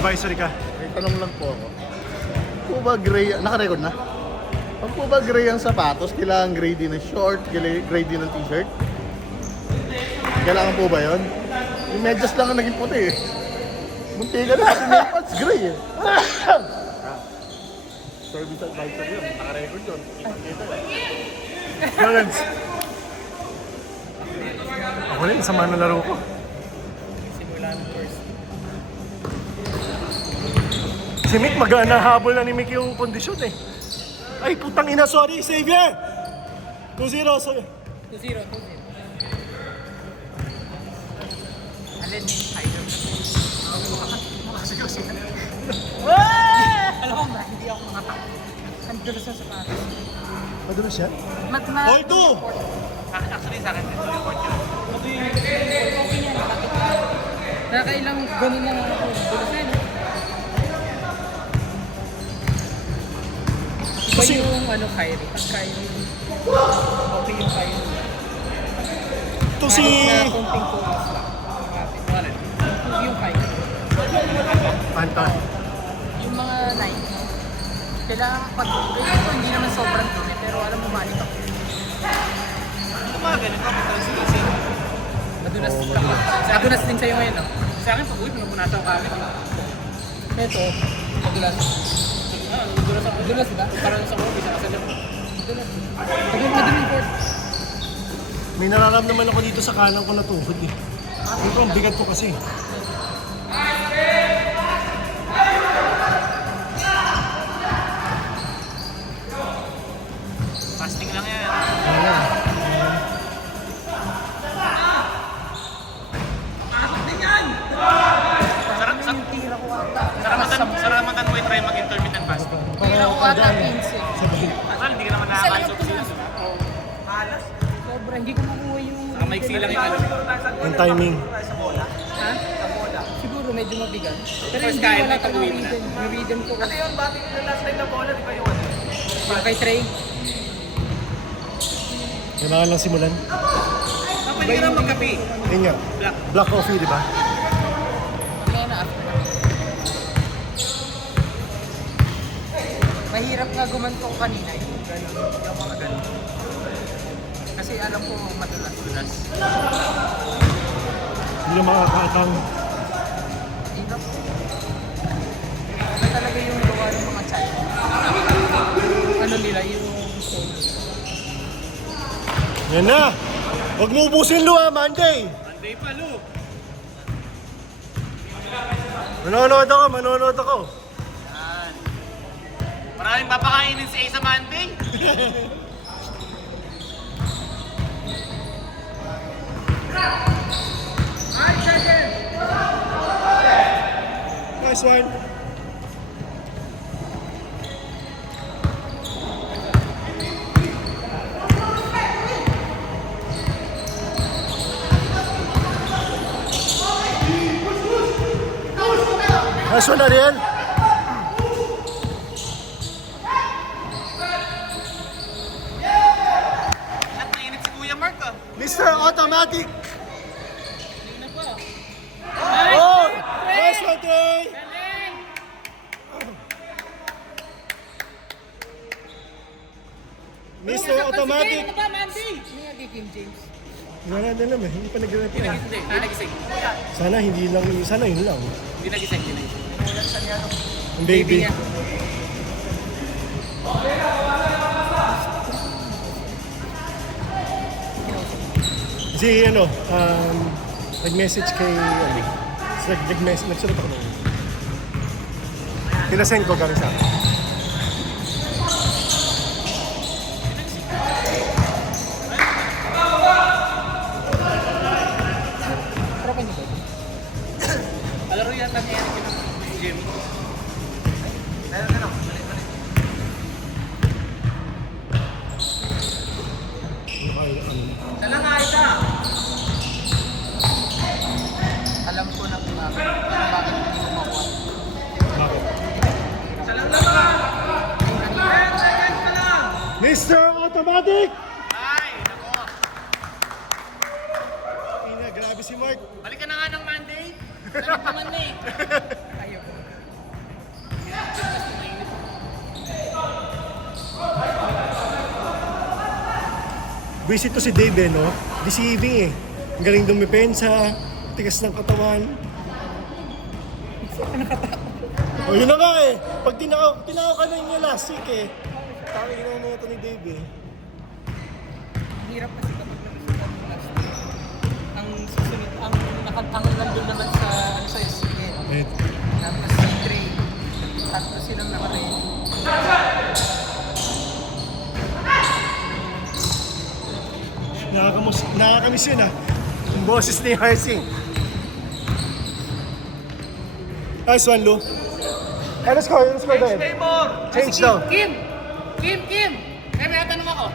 Advisory ka. May tanong lang po ako. Po ba gray, naka-record na? Pag po ba gray ang sapatos, kailangan gray din ng short, gray din ng t-shirt? Kailangan po ba yun? Yung medyas lang ang naging puti eh. Munti ka na, pati nilpats, gray eh. Service advisor yun, naka-record yun. Kita eh. Lawrence. Ako rin, sama na laro ko. Simula ng first. Si Mick, mag-nahabol na ni Mick yung kondisyon eh. Ay, putang ina, sorry, Xavier! 2-0, sorry. 2-0. Alin, idol. Alam mo ba, hindi ako makatak. Ang dulas sa sapatos. Madulas yan? Hold 2! Actually, sa akin, ito yung court yun. Nakailang ganun lang ako. Dulas na yun. Iba yung Kyrie. Pag Kyrie, okay yung Kyrie. Ito si... Na konting focus lang. Yung Kyrie. Anta. Yung mga 9, kailangan pag ito hindi naman sobrang dumi, pero alam mo mali ka. Ganun ka, pagkasin. Madulas ako. Madulas din sa'yo ngayon, no? Sa akin, pag uwi, pinupunasan ko kagad. Ito, madulas. Madulas ako. Madulas, diba? Parang sa office, sa kasalan. Madulas. Madulas court. May nararamdaman ako dito sa kanan ko na tuhod eh. Ito, ang bigat ko kasi. Fasting lang yan. Sa Ramadan mo try mag-intermittent fasting. Para ata agad. 15. Sabay. Actually, hindi ka naman nakakasok sila. Malas. Sobra, hindi ko makuha yung... Saka maiksi lang yung ano. Yung timing. Ha? Siguro medyo mabigat. Pero hindi wala kang rhythm. Yung rhythm ko. Ano yung batting na last time na bola? Di ba yung ano? Yung kay Trey. Kailangan lang simulan. Pwede ka na magkape. Yun nga. Black coffee, di ba? Kaya na after. Mahirap nga gumantong kanina yung gano'n. Yung mga gano'n. Kasi alam ko madulas-dulas. Hindi na makakaatang. Hirap. Ano talaga yung gawa ng mga China? Ano nila yung soul. Yan na! Huwag mo ubusin, Lu, ha? Monday! Monday pa, Lu! Manonood ako. Yan. Maraming papakainin sa isa Monday. Nice one. Nice one, Ariel. At mainit si Kuya Mark, ah. Mr. Automatic. Hindi na po. Oh! Nice one, Trey. Mr. Automatic. Ano ba, Mandy? Hindi nga Kim James. Wala na naman, hindi pa nag-reply. Hindi nagising. Sana hindi lang, sana yun lang. Hindi nagising. Ang baby. niya. Si nag-message kay, nagsulat ako nung. Pinasend ko kami sa akin. Tropa niyo ba? Alaro yata ni Eric yung Jimmy. Alam ko na kung bakit hindi mo makuha. Bakit? Mr. Automatic! Ay, nako. Ina, grabe si Mark. Balik ka na nga ng Monday. Balik naman na eh. Ayaw ko. Visit to si Dave no? Deceiving eh. Ang galing dumipensa, tigas ng katawan. O yun na nga eh. Pag tinakaw ka na niya last week eh. Tangin na ito ni Dave eh. Hirap kasi kapag nag-isutan mo last week. Ang susunod, ang nandun naman sa SCN. Eh, Tapos si Trey. Tatlo silang nakaready. nakakamiss yun ah. Yung boses ni Harsing. Nice one, Lou. Let's go dahil. Change daw. Kim! Kim! May tanong ako.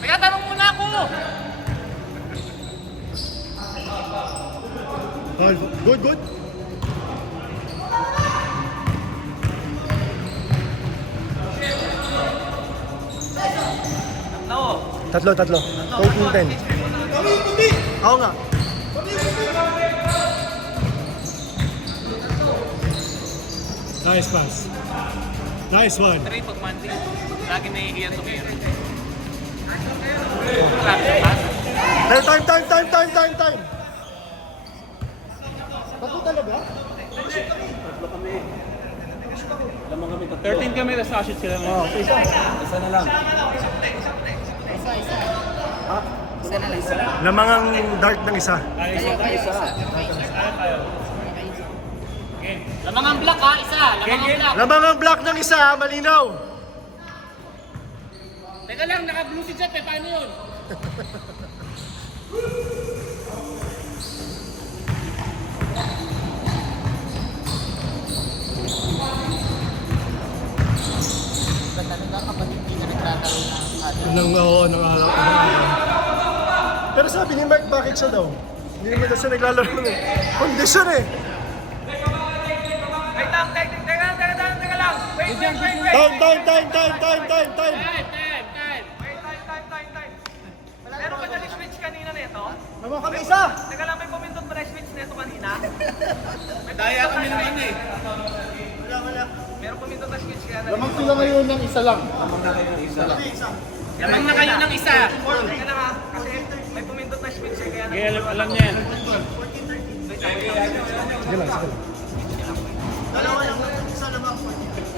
May tanong muna ako! Good. Tatlo. 13-10. Oo nga. Nice pass. Nice one. Pero yung pag-Monday, lagi may iyan to meron. Traffic pass. Time. Tatlo talaga? 13 kami, tapos nakashoot sila ngayon. Oo, isa. Isa na lang. Lamang ang dart ng isa. Lamang ang black ha, isa. Lamang ang black. Lamang ang block ng isa, malinaw. Teka lang, naka-blue si Jeff eh. Paano yun? Ano na kapag hindi na naglalaro ng Ng araw. Pero sabi ni Mark, bakit siya daw? Hindi naman kasi naglalaro ng kondisyon eh. Teka lang. Wait. Time. Meron ka na-switch kanina nito? Naman kami isa. Teka lang, may pumindot ba na-switch nito kanina? Daya kami naman eh. Meron pumindot na switch kaya Lamang sila ngayon ng isa lang. Lamang na kayo ng isa. Teka lang ha, kasi may pumindot na switch kaya Okay, alam niya yan. Sige lang.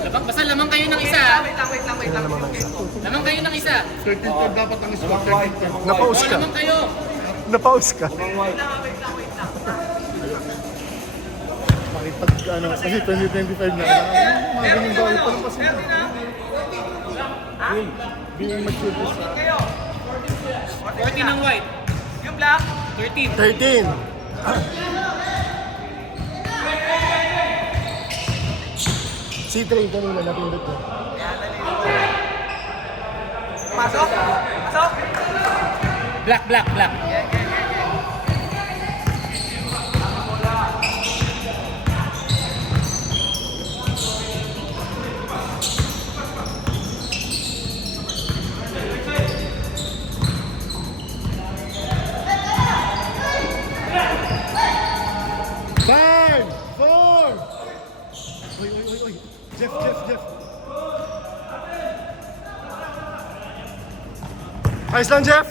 Lamang, basta lamang kayo ng isa. Wait lang. Lamang kayo ng isa. 13-12 dapat ang score. 13-12. Napaus ka. Lamang kayo. Napaus ka. Makipag, kasi 2025 na. Mga ganyan bawal pa lang kasi. Being mature sa... kayo. 14 ng white. Yung black, 13. 13. Si Trey kanina napindot ko. pasok. Black. Five, 4. Oy. Jeff. Ayos lang, Jeff.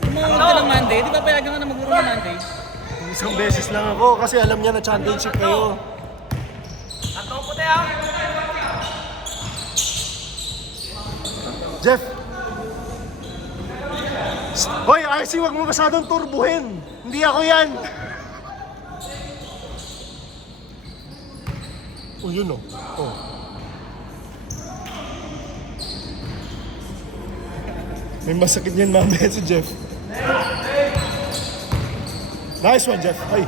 Tumawag ka ng Monday. Di ba payagan ka na mag-uro ng Monday? Isang beses lang ako kasi alam niya na championship kayo. Ang topo tayo. Jeff. Hoy, RC, wag mo masyadong turbuhin. Hindi ako yan. Oh, yun oh. May masakit yan mamaya si Jeff. Nice one, Jeff. Ay.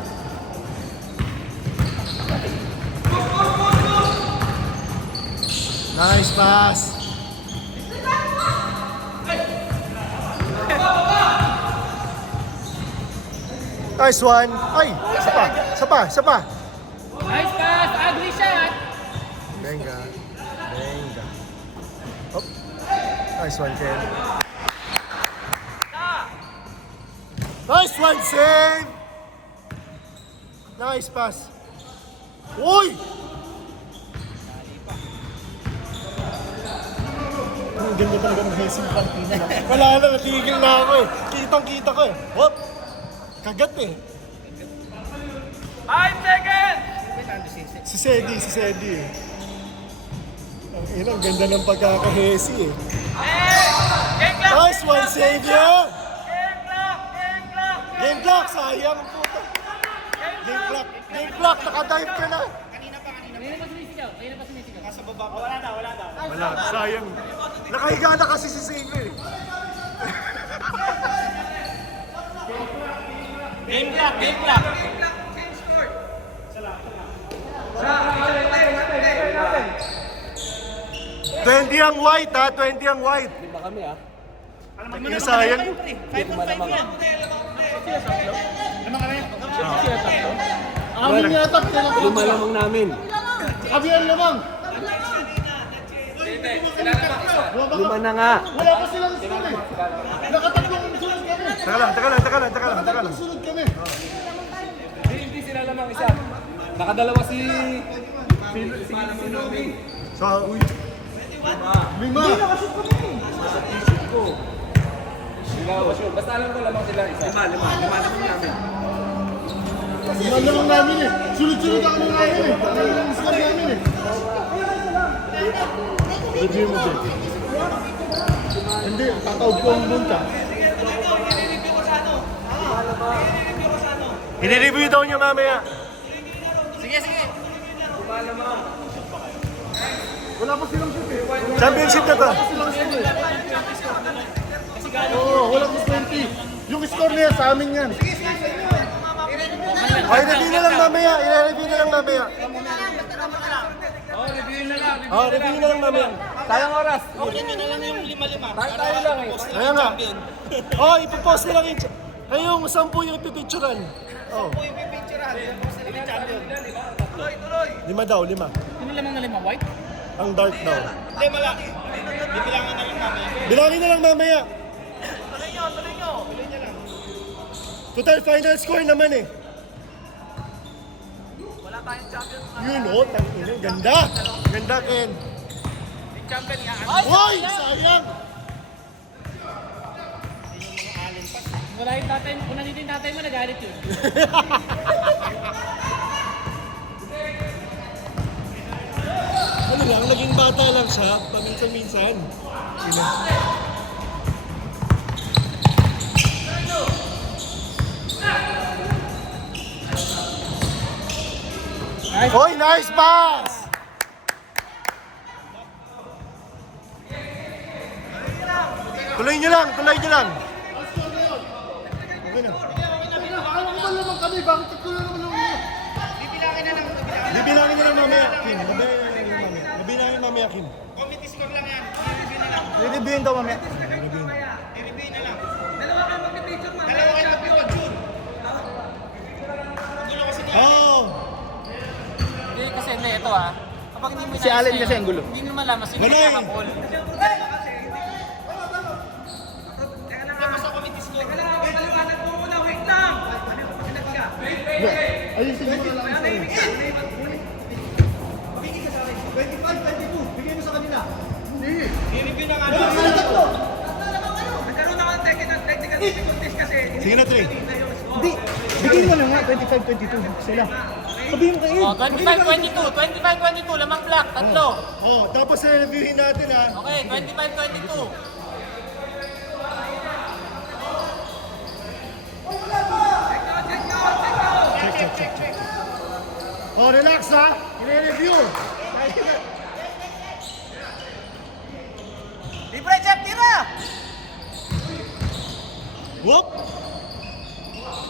Nice pass. Nice one. Ay, isa pa. Nice pass! Ugly shot! Venga. Hop. Nice one, Ken. Nice one, save! Nice pass. Uy! Ang ganda talaga ng Hessing Cantina. Wala na, natigil na ako eh. Kitang-kita ko eh. Hop! Kagat eh. 5 seconds! Si Sedi eh. Ang ganda ng pagkaka-Hesi eh. Game clock! Nice one, Xavier! Game clock! Game clock! Game clock, sayang ang puta. Game clock, nakadive ka na. Kanina pa sumisigaw. Wala, sayang. Nakahiga na kasi si Xavier. Game clock, game clock. 20 ang white ha, 20 ang white. Diba kami ah? Yung sayang. 5.5 yan. Amin yata, pinaka. Lumalamang namin. Kami ang lamang. Lima na nga. Wala pa silang score eh. Nakatatlong sunod kami. Teka lang. Nakatatlong sunod kami. Hindi sila lamang isa. Nakadalawa si So, Lima. Basta alam ko lamang sila isa. Lima namin. Lima lamang namin eh. Sunod-sunod ang ano namin eh. Ang score namin eh. review mo dyan. Hindi, tataog ko ang bunta. I-review daw niya mamaya. Sige. Wala pa silang shoot eh. Championship na to. Silang shoot eh. Oo, walang 20. Yung score niya sa amin yan. Ay, review na lang mamaya. I-review na lang mamaya. Review na lang mamaya. Sayang oras. Tayo lang eh. Kaya nga. Ipopost na lang yung... Ay, yung 10 yung ipipicturan. Lima daw, 5. Sino lamang na lima? White? Ang dark daw. Bilangin na lang mamaya. Tuloy nyo. Total final score naman eh. Wala tayong champion. Yun tangina. Ganda. Ganda, Ken. Yung champion nga. Hoy! Sayang! Wala yung tatay mo. Kung nandito yung tatay mo, nagalit yun. Ano lang, naging bata lang siya. Paminsan-minsan. Sino? Hoy, nice pass! Tuloy nyo lang. Okay na. Ano ba naman kami? Bakit tuloy naman naman? Bibilangin na lang mamaya, Kim. Bibilangin mamaya, Kim. Committee score lang yan. I-review na lang. I-reviewin daw mamaya. I-review na lang. Dalawa kayo mag-picture, man. Dalawa kayo mag-picture. Gulo kasi niya. Hindi kasi hindi, ito ah. Kapag hindi mo Si Allen kasi ang gulo. Hindi mo malaman sino Wala eh. nakakapol. Tapos sa committee score. Paliwanag mo muna. Wait lang. Ayusin mo na lang ang score. 25-22, bigay mo sa kanila. Hindi. I-review na nga. Nagkaroon ako ng technical difficulties kasi. Sige na, Trey. Hindi, bigay mo na nga, 25-22 sila. Sabihin mo kayo. Oh, 25-22, 25-22, lamang black, tatlo. Tapos reviewin natin ha. Okay, 25-22. Check. Relax ha. I-review. Libre, Jeff, tira! Whoop!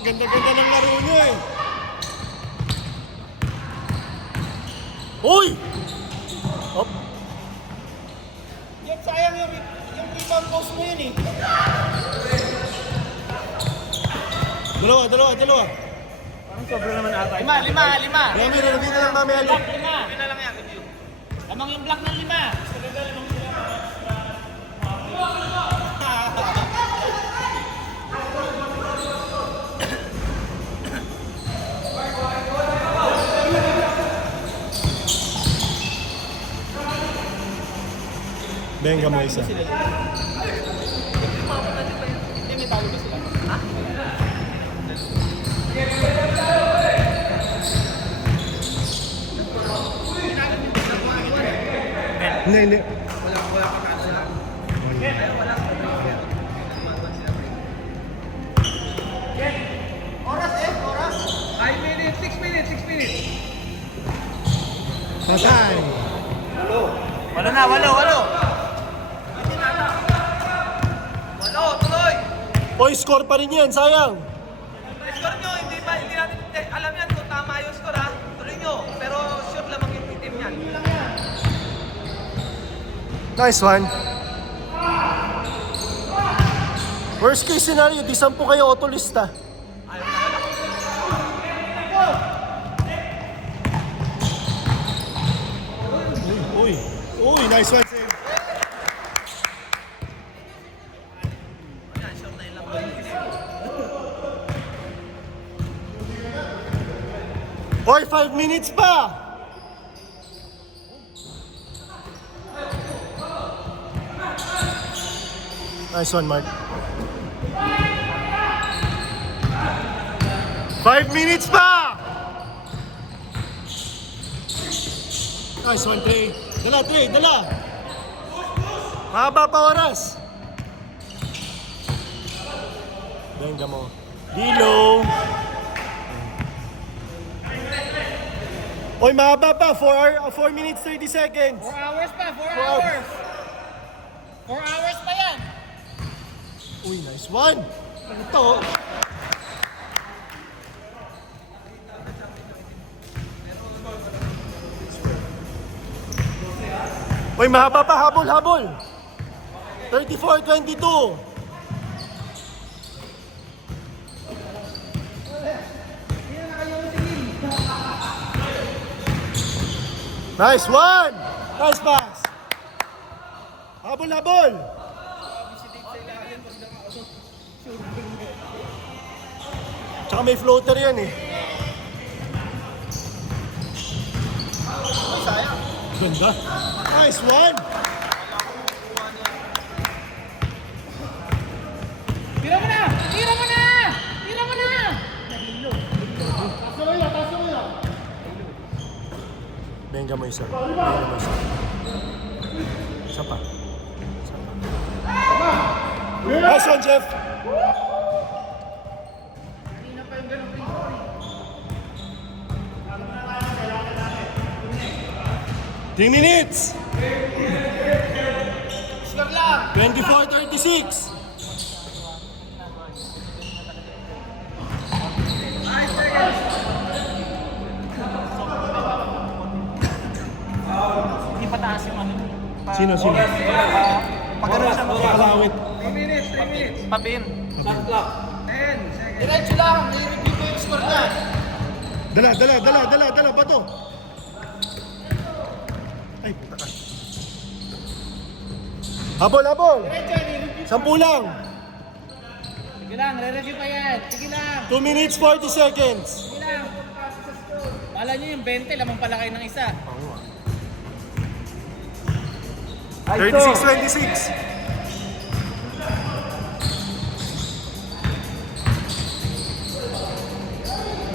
Ganda-ganda ng laro nyo eh. Uy! Hop! Jeff, sayang yung rebound post mo yun eh. Dalawa. Lima. Remy, review na lang mamaya. Black, lima. Review na lang yan, review. Lamang yung black ng 5. Benga mo isa. Hindi, may talo ba sila? Ha? Hindi. Wala pa na sila. Wala. 5 minutes, 6 minutes, 6 minutes. Patay. Walo. Walo, tuloy. Oy, score pa rin yan, sayang. Score nyo, hindi natin, alam yan kung tama yung score ha. Tuloy nyo, pero sure lamang yung team yan. Nice one. Worst case scenario, di 10 kayo autolista. Uy, nice one save. Oy, 5 minutes pa! Nice one, Mark. 5 minutes pa! Nice one, Trey. Dala. Mahaba pa oras. Benga mo. Dilo. Oy, mahaba pa. 4 minutes, 30 seconds. 4 hours pa, 4 Four hours. 4 hours pa yan. Uy, nice one. Ito. Uy, mahaba pa. Habol. 34-22. Nice one. Nice pass. Habol. Tsaka may floater yan eh. Ganda. Nice one. Tira mo na! Benga mo isa. Isa pa. Nice one, Jeff. Three minutes. 24-36. Hindi pataas yung ano. Sino? Pagkaroon siya mo. Kalawit. 3 minutes, 3 minutes. Papin. 10 seconds. Diretso lang. May-review ko yung score niya. Dala. Bato. Ay, puta ka. Habol. Diretso, i-review. 10 lang. Sige lang, re-review pa yan. Sige lang. 2 minutes, 40 seconds. Sige lang. Kala nyo yung 20, lamang pala kayo ng isa. 36-26.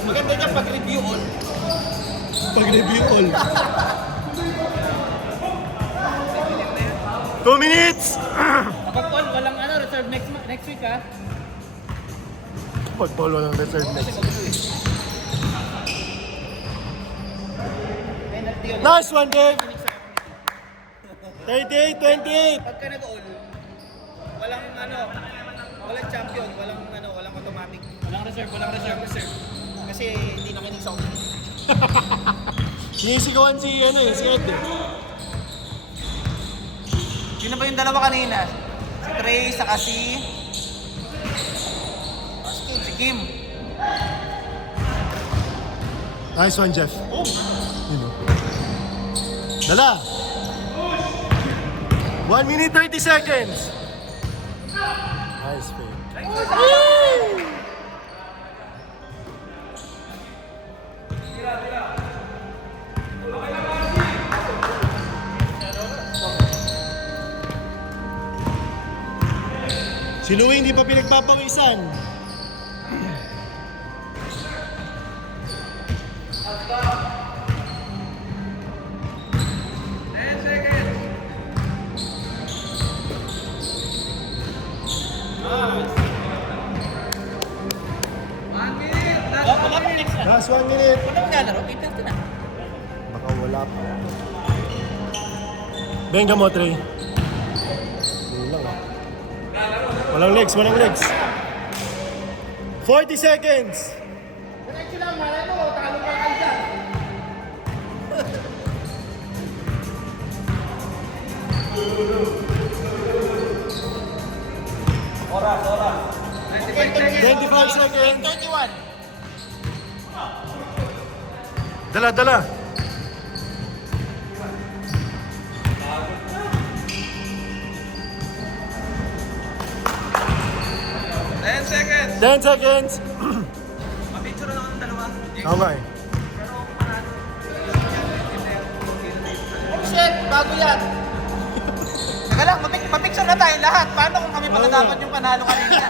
Maganda niya pag-review all. Pag-review all. 2 minutes! Kapag all, walang ano, reserve next week ha. Pag-follow ng reserve next. Penalty all. Nice one, Dave! 38-28. Pagka nag-all, walang ano, walang champion, walang automatic. Walang reserve. Kasi hindi nakinig sa ulit. Sinisigawan si Ed eh. Sino ba yung dalawa kanina? Si Trey, saka si Kim. Nice one, Jeff. Dala. 1 minute 30 seconds. Nice fade. Si Louie hindi pa pinagpapawisan. Oh, wala pa next na. Last 1 minute. Kung na maglalaro, 8:30 na. Baka wala pa. Benga mo, Trey. Kulang ah. Walang legs, walang legs. 40 seconds. Okay, 25 seconds. 31. Dala, dala. Ten seconds. 10 seconds. Mapicture na ako ng dalawa. Okay. Oh shit, bago yan. Teka lang, mapicture na tayo lahat. Paano kung kami pala dapat yung panalo kanina?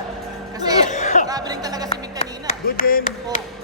Kasi traveling talaga si Mick kanina. Good game. Oh.